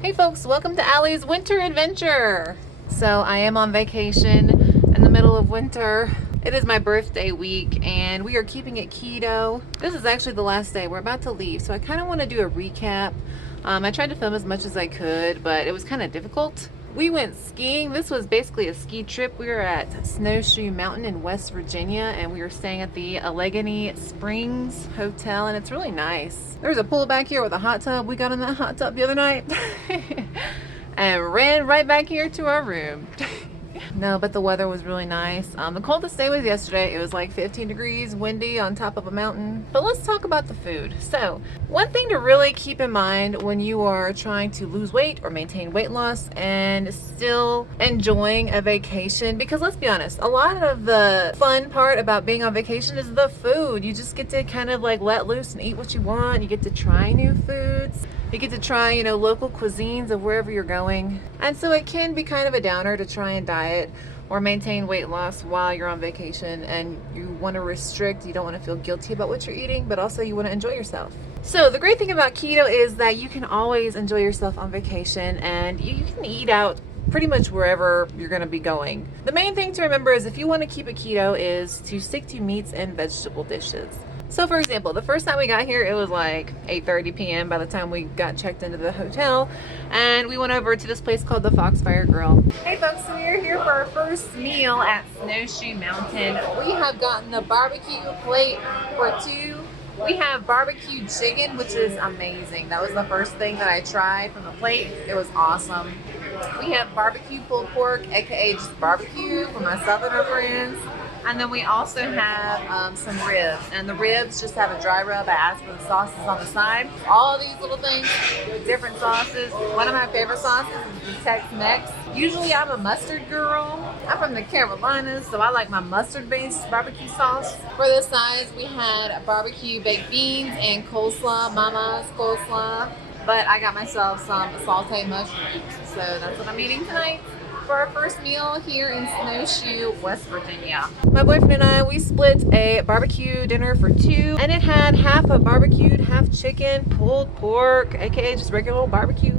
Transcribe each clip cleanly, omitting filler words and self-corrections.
Hey folks, welcome to Allie's Winter Adventure. So I am on vacation in the middle of winter. It is my birthday week and we are keeping it keto. This is actually the last day. We're about to leave, so I kind of want to do a recap. I tried to film as much as I could, but it was kind of difficult. We went skiing. This was basically a ski trip. We were at Snowshoe Mountain in West Virginia and we were staying at the Allegheny Springs Hotel, and it's really nice. There's a pool back here with a hot tub. We got in that hot tub the other night and ran right back here to our room. No, but the weather was really nice. The coldest day was yesterday. It was like 15 degrees, windy on top of a mountain. But let's talk about the food. So, one thing to really keep in mind when you are trying to lose weight or maintain weight loss and still enjoying a vacation, because let's be honest, a lot of the fun part about being on vacation is the food. You just get to kind of like let loose and eat what you want. You get to try new foods. You get to try, local cuisines of wherever you're going. And so it can be kind of a downer to try and diet or maintain weight loss while you're on vacation and you want to restrict. You don't want to feel guilty about what you're eating, but also you want to enjoy yourself. So the great thing about keto is that you can always enjoy yourself on vacation and you can eat out pretty much wherever you're going to be going. The main thing to remember is if you want to keep it keto is to stick to meats and vegetable dishes. So for example, the first time we got here, it was like 8:30 p.m. by the time we got checked into the hotel, and we went over to this place called the Foxfire Grill. Hey folks, so we're here for our first meal at Snowshoe Mountain. We have gotten a barbecue plate for two. We have barbecue chicken, which is amazing. That was the first thing that I tried from the plate. It was awesome. We have barbecue pulled pork, aka just barbecue for my southerner friends. And then we also have some ribs, and the ribs just have a dry rub. I asked for the sauces on the side. All of these little things with different sauces. One of my favorite sauces is the Tex-Mex. Usually I'm a mustard girl. I'm from the Carolinas, so I like my mustard-based barbecue sauce. For this size, we had barbecue baked beans and coleslaw, Mama's coleslaw. But I got myself some sauteed mushrooms, so that's what I'm eating tonight for our first meal here in Snowshoe, West Virginia. My boyfriend and I, we split a barbecue dinner for two, and it had half a barbecued, half chicken, pulled pork, aka just regular old barbecue,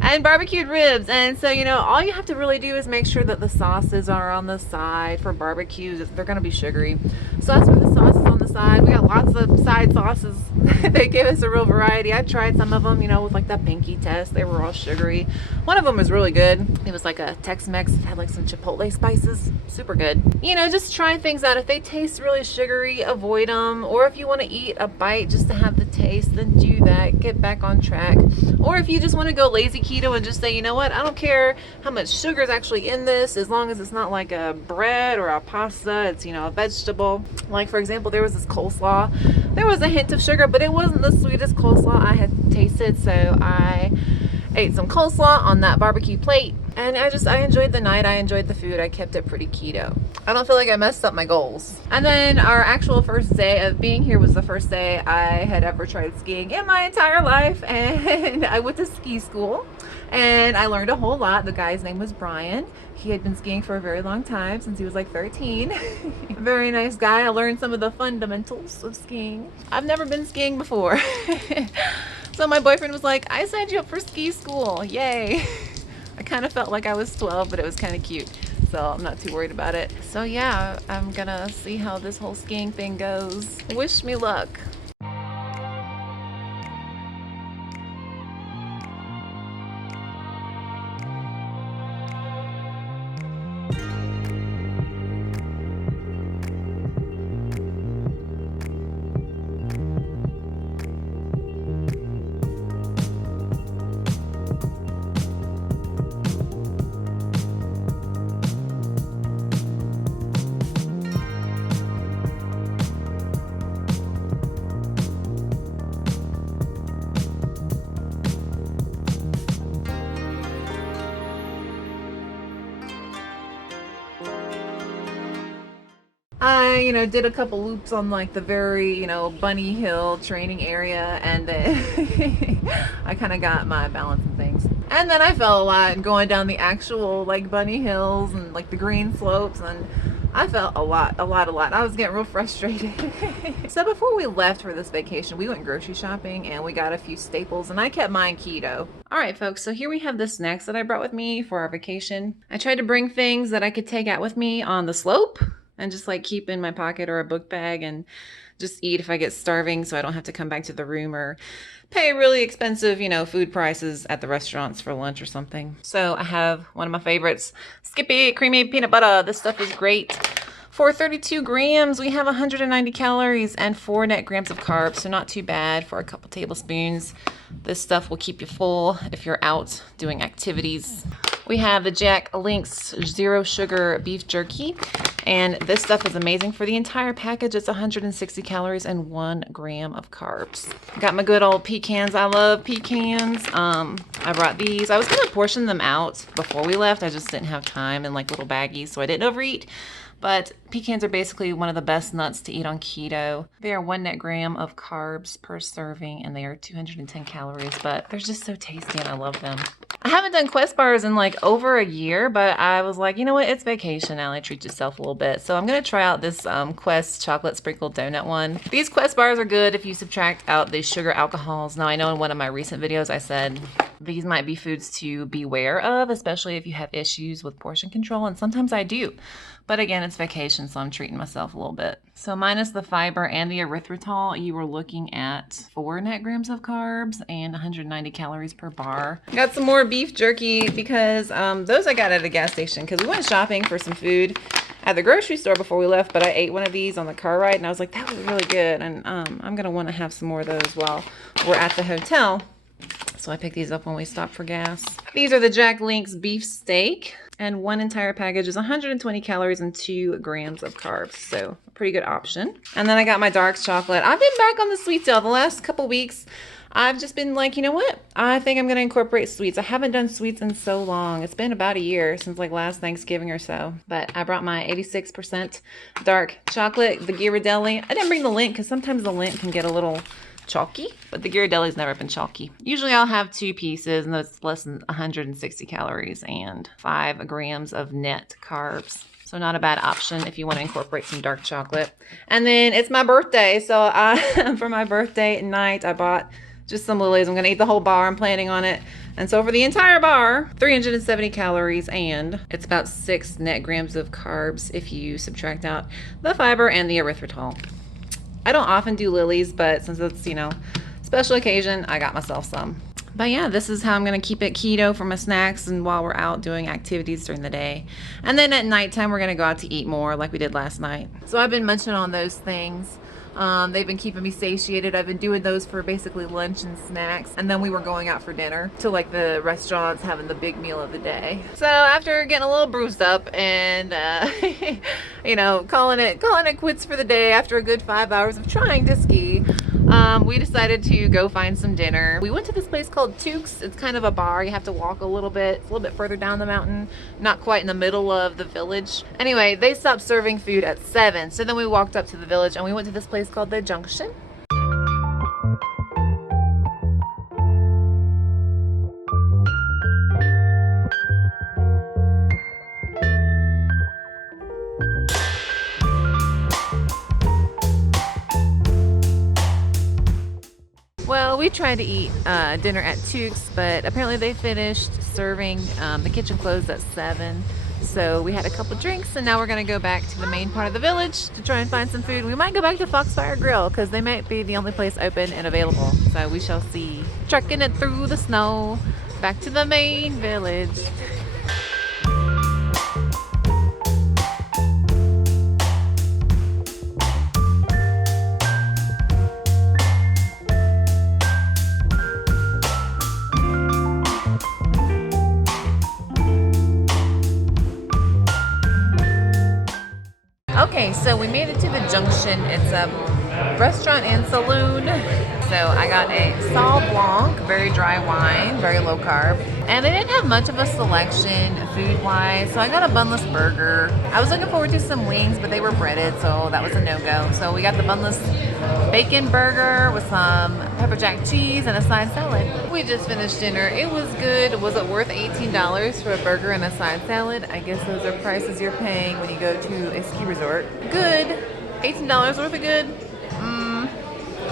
and barbecued ribs. And so, all you have to really do is make sure that the sauces are on the side. For barbecues, they're gonna be sugary. So that's where the sauce is on the side. We got lots of side sauces. They gave us a real variety. I tried some of them, with like that pinky test. They were all sugary. One of them was really good. It was like a Tex-Mex. It had like some chipotle spices. Super good. Just try things out. If they taste really sugary, avoid them. Or if you want to eat a bite just to have the taste, then do that. Get back on track. Or if you just want to go lazy keto and just say, you know what, I don't care how much sugar is actually in this, as long as it's not like a bread or a pasta, it's, a vegetable. Like for example, there was this coleslaw. There was a hint of sugar, but it wasn't the sweetest coleslaw I had tasted, so I ate some coleslaw on that barbecue plate, and I enjoyed the night. I enjoyed the food. I kept it pretty keto. I don't feel like I messed up my goals. And then our actual first day of being here was the first day I had ever tried skiing in my entire life, and I went to ski school and I learned a whole lot. The guy's name was Brian. He had been skiing for a very long time, since he was like 13. Very nice guy. I learned some of the fundamentals of skiing. I've never been skiing before. So my boyfriend was like, I signed you up for ski school, yay. I kind of felt like I was 12, but it was kind of cute, so I'm not too worried about it. So yeah, I'm gonna see how this whole skiing thing goes. Wish me luck. I, did a couple loops on like the very, bunny hill training area, and then I kind of got my balance and things. And then I fell a lot going down the actual like bunny hills and like the green slopes, and I felt a lot. I was getting real frustrated. So before we left for this vacation, we went grocery shopping and we got a few staples, and I kept mine keto. All right, folks, so here we have the snacks that I brought with me for our vacation. I tried to bring things that I could take out with me on the slope and just like keep in my pocket or a book bag and just eat if I get starving, so I don't have to come back to the room or pay really expensive, food prices at the restaurants for lunch or something. So I have one of my favorites, Skippy Creamy Peanut Butter. This stuff is great. For 32 grams, we have 190 calories and 4 net grams of carbs, so not too bad for a couple tablespoons. This stuff will keep you full if you're out doing activities. We have the Jack Link's Zero Sugar Beef Jerky, and this stuff is amazing. For the entire package, it's 160 calories and 1 gram of carbs. Got my good old pecans. I love pecans. I brought these. I was going to portion them out before we left. I just didn't have time in like little baggies, so I didn't overeat. But pecans are basically one of the best nuts to eat on keto. They are 1 net gram of carbs per serving, and they are 210 calories, but they're just so tasty and I love them. I haven't done Quest bars in like over a year, but I was like, you know what? It's vacation now. Treat yourself a little bit. So I'm going to try out this Quest chocolate sprinkled donut one. These Quest bars are good if you subtract out the sugar alcohols. Now, I know in one of my recent videos I said these might be foods to beware of, especially if you have issues with portion control, and sometimes I do. But again, it's vacation, so I'm treating myself a little bit. So minus the fiber and the erythritol, you were looking at 4 net grams of carbs and 190 calories per bar. Got some more beef jerky because those I got at a gas station because we went shopping for some food at the grocery store before we left, but I ate one of these on the car ride and I was like, that was really good. And I'm gonna wanna have some more of those while we're at the hotel. So I picked these up when we stopped for gas. These are the Jack Link's beef steak, and one entire package is 120 calories and 2 grams of carbs. So a pretty good option. And then I got my dark chocolate. I've been back on the sweet deal the last couple weeks. I've just been like, you know what? I think I'm gonna incorporate sweets. I haven't done sweets in so long. It's been about a year since like last Thanksgiving or so. But I brought my 86% dark chocolate, the Ghirardelli. I didn't bring the Lindt because sometimes the Lindt can get a little chalky, but the Ghirardelli's never been chalky. Usually I'll have 2 pieces and that's less than 160 calories and 5 grams of net carbs. So not a bad option if you want to incorporate some dark chocolate. And then it's my birthday, so for my birthday night, I bought just some Lily's. I'm gonna eat the whole bar. I'm planning on it. And so for the entire bar, 370 calories, and it's about 6 net grams of carbs if you subtract out the fiber and the erythritol. I don't often do Lily's, but since it's, special occasion, I got myself some. But yeah, this is how I'm going to keep it keto for my snacks and while we're out doing activities during the day. And then at nighttime, we're going to go out to eat more like we did last night. So I've been munching on those things. They've been keeping me satiated. I've been doing those for basically lunch and snacks. And then we were going out for dinner to like the restaurants, having the big meal of the day. So after getting a little bruised up and, calling it quits for the day after a good 5 hours of trying to ski, we decided to go find some dinner. We went to this place called Tukes. It's kind of a bar. You have to walk a little bit further down the mountain, not quite in the middle of the village. Anyway, they stopped serving food at 7. So then we walked up to the village and we went to this place called The Junction. Well, we tried to eat dinner at Tukes, but apparently they finished serving. The kitchen closed at 7. So we had a couple drinks and now we're gonna go back to the main part of the village to try and find some food. We might go back to Foxfire Grill because they might be the only place open and available. So we shall see. Trekking it through the snow, back to the main village. Okay, so we made it to the Junction. It's a restaurant and saloon. So I got a Saul Blanc, very dry wine, very low carb. And they didn't have much of a selection food-wise, so I got a bunless burger. I was looking forward to some wings, but they were breaded, so that was a no-go. So we got the bunless bacon burger with some pepper jack cheese and a side salad. We just finished dinner. It was good. Was it worth $18 for a burger and a side salad? I guess those are prices you're paying when you go to a ski resort. Good. $18 worth of good?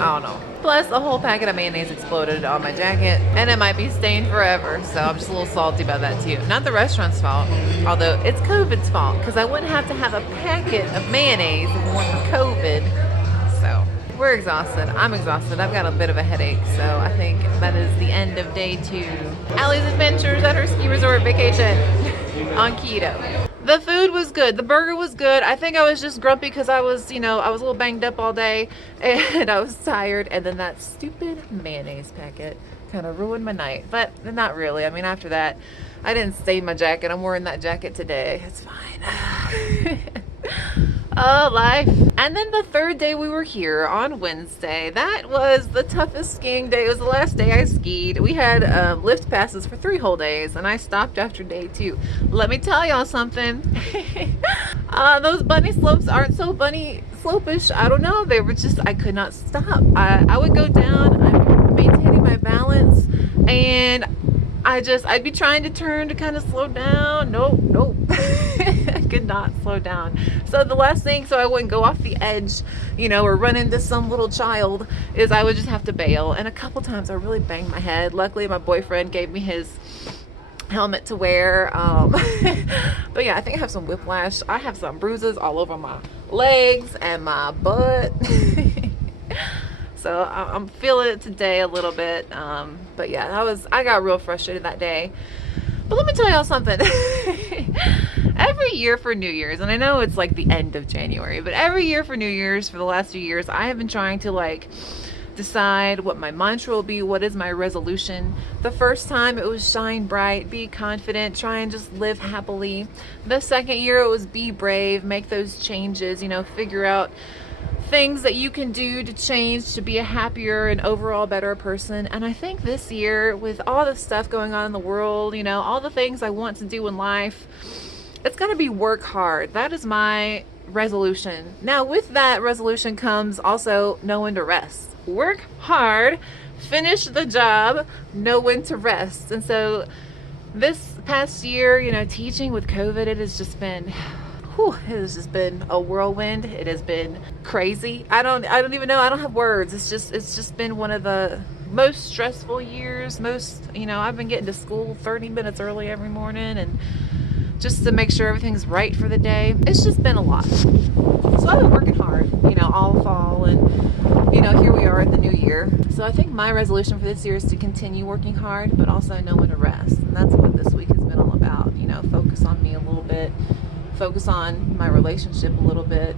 I don't know. Plus, the whole packet of mayonnaise exploded on my jacket, and it might be stained forever, so I'm just a little salty about that too. Not the restaurant's fault, although it's COVID's fault, because I wouldn't have to have a packet of mayonnaise if it weren't for COVID. So, we're exhausted. I'm exhausted. I've got a bit of a headache, so I think that is the end of day 2. Allie's adventures at her ski resort vacation on keto. The food was good. The burger was good. I think I was just grumpy because I was, I was a little banged up all day and I was tired. And then that stupid mayonnaise packet kind of ruined my night. But not really. I mean, after that, I didn't stain my jacket. I'm wearing that jacket today. It's fine. Oh, life. And then the third day we were here on Wednesday. That was the toughest skiing day. It was the last day I skied. We had lift passes for 3 whole days, and I stopped after day 2. Let me tell y'all something. Those bunny slopes aren't so bunny slopish. I don't know. They were just, I could not stop. I would go down. I'm maintaining my balance, and I'd be trying to turn to kind of slow down. Nope. I could not slow down. So the last thing, so I wouldn't go off the edge, or run into some little child, is I would just have to bail. And a couple times I really banged my head. Luckily, my boyfriend gave me his helmet to wear. But yeah, I think I have some whiplash. I have some bruises all over my legs and my butt. So I'm feeling it today a little bit. But yeah, I got real frustrated that day. But let me tell y'all something. Every year for New Year's, and I know it's like the end of January, but every year for New Year's for the last few years, I have been trying to decide what my mantra will be, what is my resolution. The first time it was shine bright, be confident, try and just live happily. The second year it was be brave, make those changes, figure out things that you can do to change to be a happier and overall better person. And I think this year, with all the stuff going on in the world, all the things I want to do in life, it's going to be work hard. That is my resolution. Now, with that resolution comes also know when to rest. Work hard, finish the job, know when to rest. And so this past year, teaching with COVID, it has just been a whirlwind. It has been crazy. I don't even know. I don't have words. It's just been one of the most stressful years. I've been getting to school 30 minutes early every morning, and just to make sure everything's right for the day. It's just been a lot. So I've been working hard, all fall, and here we are at the new year. So I think my resolution for this year is to continue working hard, but also know when to rest. And that's what this week has been all about. Focus on me a little bit, focus on my relationship a little bit.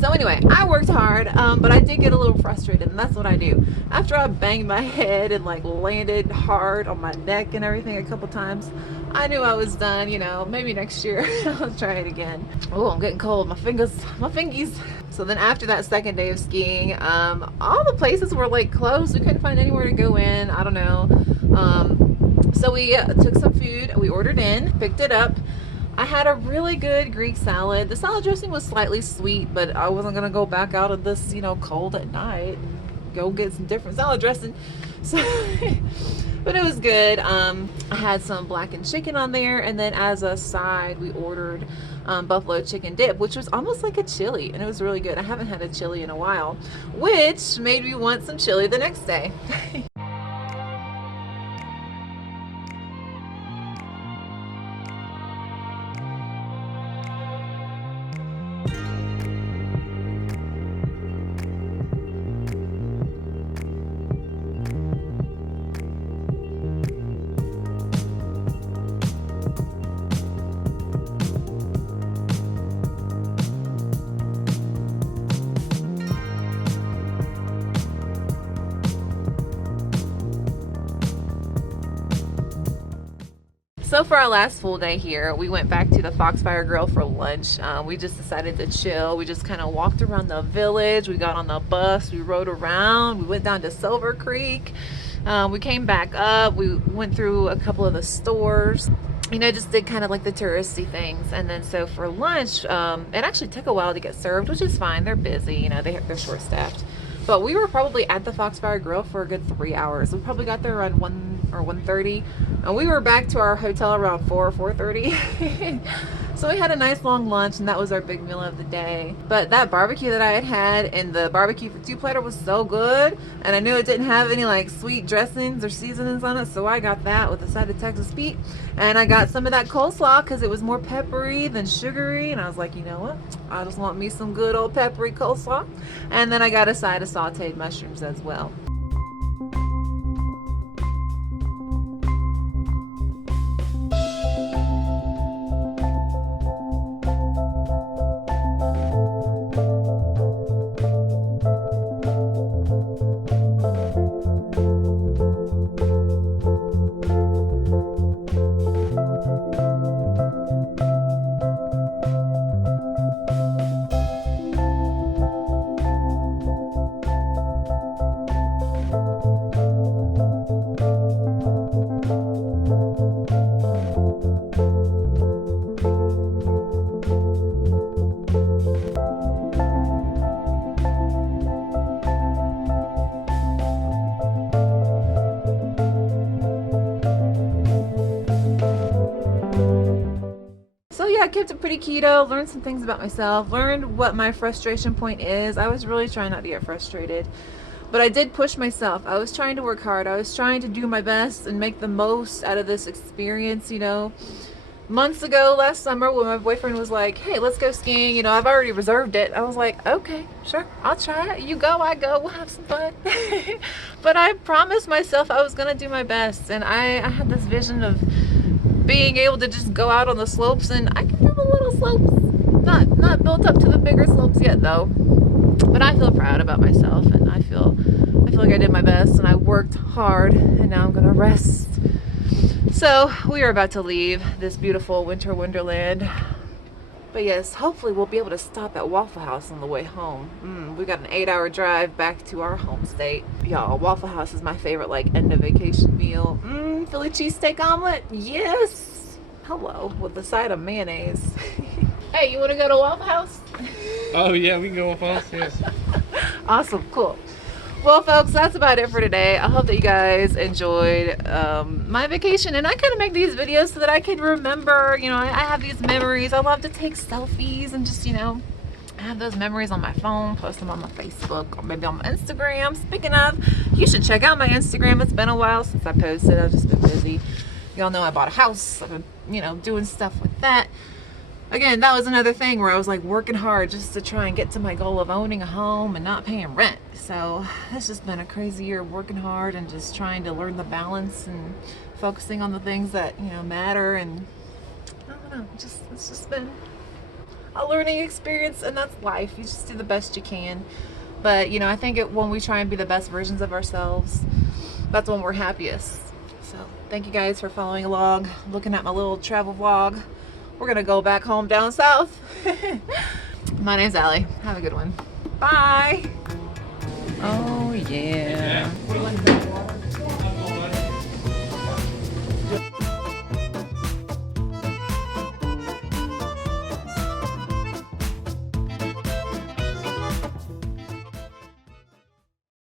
So anyway, I worked hard, but I did get a little frustrated, and that's what I do. After I banged my head and landed hard on my neck and everything a couple times, I knew I was done. Maybe next year I'll try it again. Oh, I'm getting cold. My fingies. So then after that second day of skiing, all the places were closed. We couldn't find anywhere to go in. I don't know. So we took some food. We ordered in, picked it up. I had a really good Greek salad. The salad dressing was slightly sweet, but I wasn't gonna go back out of this, cold at night and go get some different salad dressing. So, but it was good. I had some blackened chicken on there, and then as a side, we ordered buffalo chicken dip, which was almost like a chili, and it was really good. I haven't had a chili in a while, which made me want some chili the next day. So for our last full day here, we went back to the Foxfire Grill for lunch. We just decided to chill. We just kind of walked around the village. We got on the bus, we rode around, we went down to Silver Creek. We came back up, we went through a couple of the stores. You know, just did kind of like the touristy things. And then so for lunch, it actually took a while to get served, which is fine. They're busy, you know, they're short-staffed. But we were probably at the Foxfire Grill for a good 3 hours. We probably got there around 1 or 1:30. And we were back to our hotel around 4 or 4:30. So we had a nice long lunch, and that was our big meal of the day. But that barbecue that I had and the barbecue for 2 platter was so good. And I knew it didn't have any like sweet dressings or seasonings on it. So I got that with a side of Texas Pete. And I got some of that coleslaw because it was more peppery than sugary. And I was like, you know what? I just want me some good old peppery coleslaw. And then I got a side of sauteed mushrooms as well. I kept it pretty keto, learned some things about myself, learned what my frustration point is. I was really trying not to get frustrated, but I did push myself. I was trying to work hard. I was trying to do my best and make the most out of this experience, you know. Months ago, last summer, when my boyfriend was like, hey, let's go skiing, you know, I've already reserved it. I was like, okay, sure, I'll try it. You go, I go, we'll have some fun. But I promised myself I was gonna do my best, and I had this vision of being able to just go out on the slopes, and I can do the little slopes. Not built up to the bigger slopes yet though. But I feel proud about myself, and I feel like I did my best, and I worked hard, and now I'm gonna rest. So we are about to leave this beautiful winter wonderland. But yes, hopefully we'll be able to stop at Waffle House on the way home. We got an 8-hour drive back to our home state. Y'all, Waffle House is my favorite like end of vacation meal. Philly cheesesteak omelet, yes. Hello, with the side of mayonnaise. Hey, you want to go to Waffle House? Oh yeah, we can go Waffle House, yes. Awesome, cool. Well, folks, that's about it for today. I hope that you guys enjoyed my vacation, and I kind of make these videos so that I can remember, you know, I have these memories. I love to take selfies and just, you know, I have those memories on my phone, post them on my Facebook or maybe on my Instagram. Speaking of, you should check out my Instagram. It's been a while since I posted. I've just been busy. Y'all know I bought a house. I've been, you know, doing stuff with that. Again, that was another thing where I was like working hard just to try and get to my goal of owning a home and not paying rent. So it's just been a crazy year working hard and just trying to learn the balance and focusing on the things that, you know, matter. And I don't know, it's just been a learning experience, and that's life. You just do the best you can. But, you know, I think when we try and be the best versions of ourselves, that's when we're happiest. So thank you guys for following along, looking at my little travel vlog. We're gonna go back home down south. My name's Allie. Have a good one. Bye. Oh yeah.